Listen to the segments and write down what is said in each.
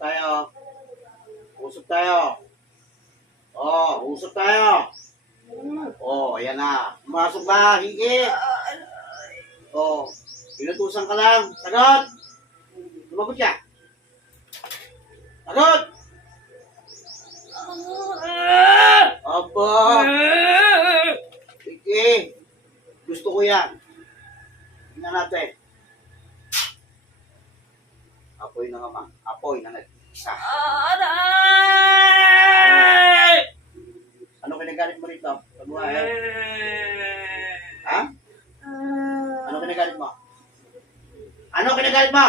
tayo. Usap tayo. Oh, usap tayo. Oh, ayan na. Pumasok ba? Higi. Oh, inutusan ka lang. Sagot. Lumagot ka. Sagot. Aba. Sige. Gusto ko yan. Tingnan natin. Apoy na naman. Apoy na nag-isa. Ano kinagalit mo rito? Pagbuhay. Ha? Ano kinagalit mo? Ano kinagalit mo?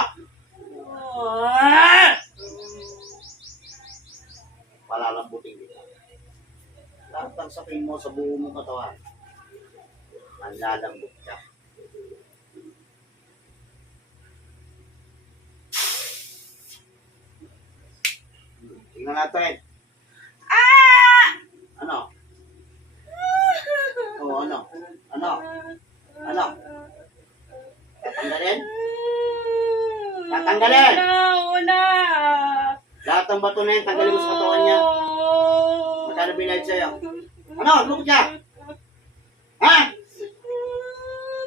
Palalambutin kita. Lahat ng sakin mo sa buo mong katawan. Manlalambot ka. Tingnan natin. Ano? Oo, ano? Ano? Ano? Tatanggalin? Tatanggalin! Una! Lahat ng bato na yun, tanggalin mo sa katawan niya. Magkano binayad sa'yo? Ano? Lukot ka! Ha?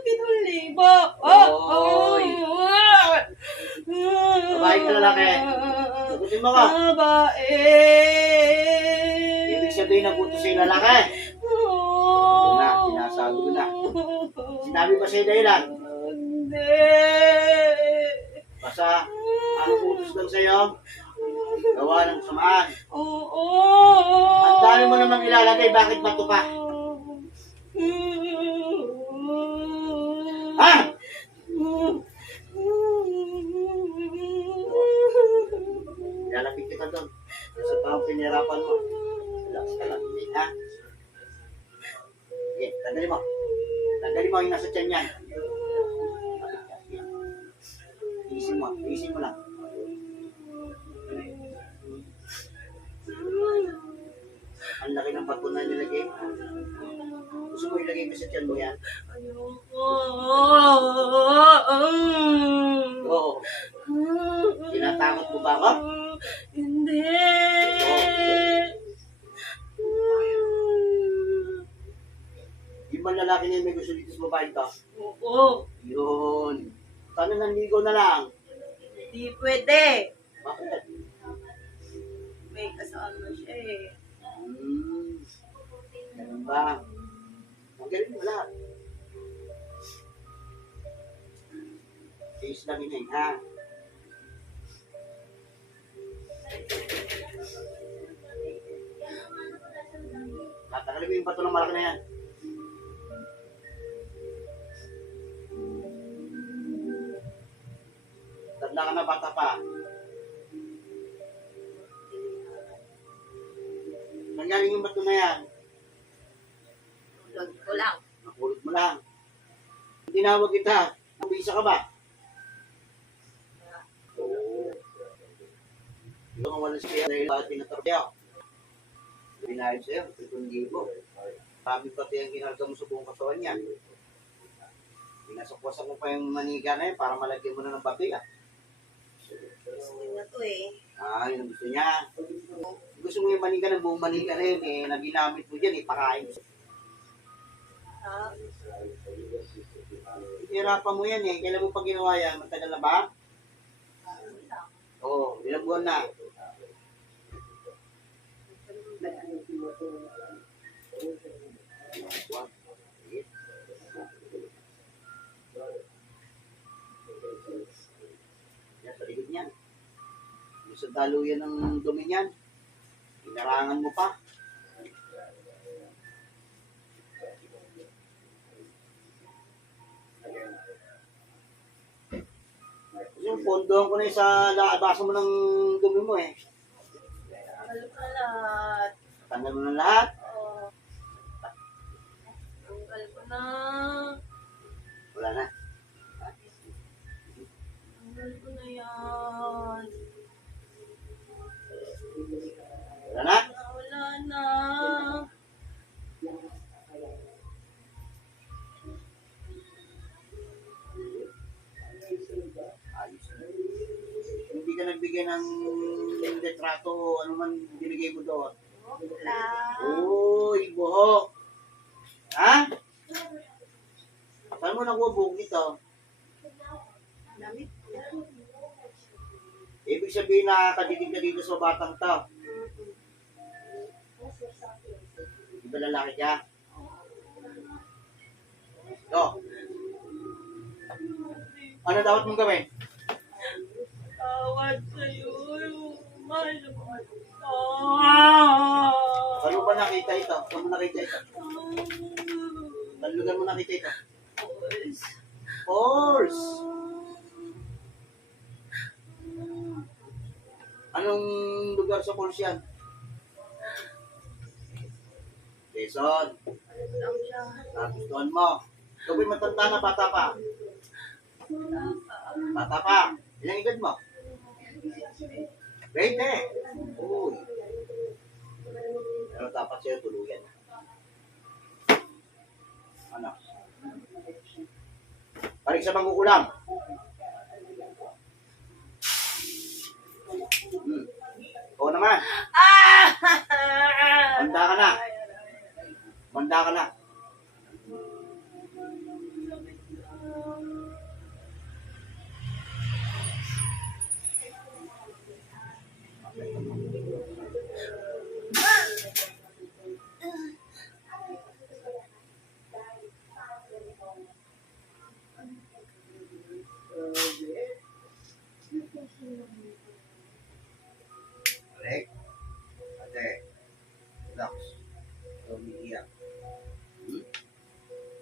7,000! Oy! Babae ka lalaki. Sagutin mo ko. Babae! Ibig sabihin na puto sa'yo lalaki. Ito na, sinasabi ko na. Sinabi ba sa'yo dahilan? Hindi! Basta, ano putos lang sa'yo? Gawa ng samaan. Oo! Ang dami mo namang ilalagay, bakit bato pa? Ha? Ilalapit kita doon. Sa taong pinirapan mo. Relax ka lang. Ha? Okay, tanggalin mo. Tanggalin mo yung nasa tiyan yan. Isin mo lang. Ang laki ng bato na nilagay. Gusto mo ilagay mo sa tiyan mo yan? Ayoko! Oo. Tinatakot mo ba ako? Hindi! Di ba lalaki na yung may gusto dito sa babae to? Oo! Yun. Sana nanligaw na lang. Hindi pwede! Bakit? May kasama siya eh. Ganun ba? Magaling mo lahat. Tiis lang yun ha? Tatagalin mo yung bato ng malaki na yan. Tanda ka na bata pa. Nangyaring yung bato na yan. Lord ko lang. Nakulot mo lang. Tinawag kita. Nabisa ka ba? Oo. Yung mga walang siya dahil bakit pinatorya. Binayad sa'yo, 7,000. Sabi pati ang kinalga mo sa buong katawan niya. Pinasakwasan mo pa yung maniga na yun para malagyan mo na ng babi ah. Gusto niya to eh. Ah, yun ang gusto niya. Gusto mo yung maniga ng buong maniga na yun eh, na ginamit mo dyan eh, pakain mo. Ha? Hirapan mo yan eh. Kailan mo pa ginawa yan? Matagal na ba? Oo, ilang buwan na. Yan, sa likod niyan. Gusto daluyan ng dumi niyan. Inarangan mo pa. Yung pondohan ko na yung sa basa mo ng dumi mo eh. Alam ko na lahat. Tanggal mo ng lahat. Oo. Tanggal ko na. Wala na. Tanggal ko na yan. Wala na. Wala na. Ayos na. Hindi ka nagbigay ng litrato, ano man binigay mo doon. Wala. Uy, buhok. Ha? Saan mo nakuha buhok nito? Damit. Ibig sabihin nakakadidig ka dito sa batang to. Di ba lalaki siya? Ito. Ano dapat mong gawin? Tawad sa'yo. Mahal na mahal ko. Saan mo ba nakita ito? Saan mo nakita ito? Saan lugar mo nakita ito? Horse! Anong lugar sa Horse yan? Quezon. Lang siya. Nagustuhan mo. Gawin matanda na bata pa. Bata pa. Ilang edad mo? 20. Uy. Pero dapat sa'yo tuluyan. Ano? Balik sa mangkukulam. Oo naman. Manda ka na. Manda ka na. Balik. Ate. Relax. Ito umiiyak.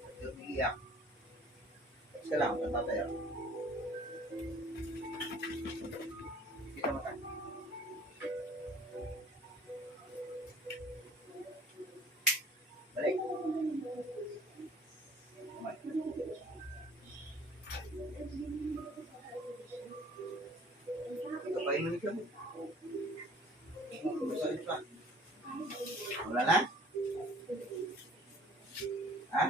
Ito umiiyak. Isa lang, natatayo. Kita mo tayo. Balik. Kumay. Kapain mo nito mo. Wala na? Ha?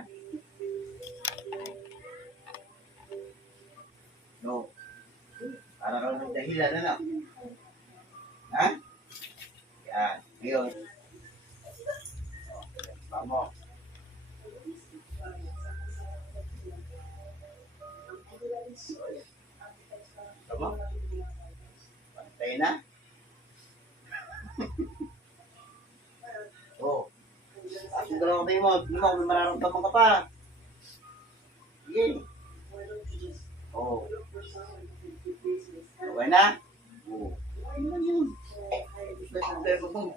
No. Para ka ng dahilan, ano? Ha? Yan. Ngayon. Vamos. Tama? Pantay na? Oo. At yung dalawang tayo mo, hindi mo kung mararamdaman ka pa. Sige. Oo. Okay na? Oo. Ano yun? Gusto na yung tempo mo.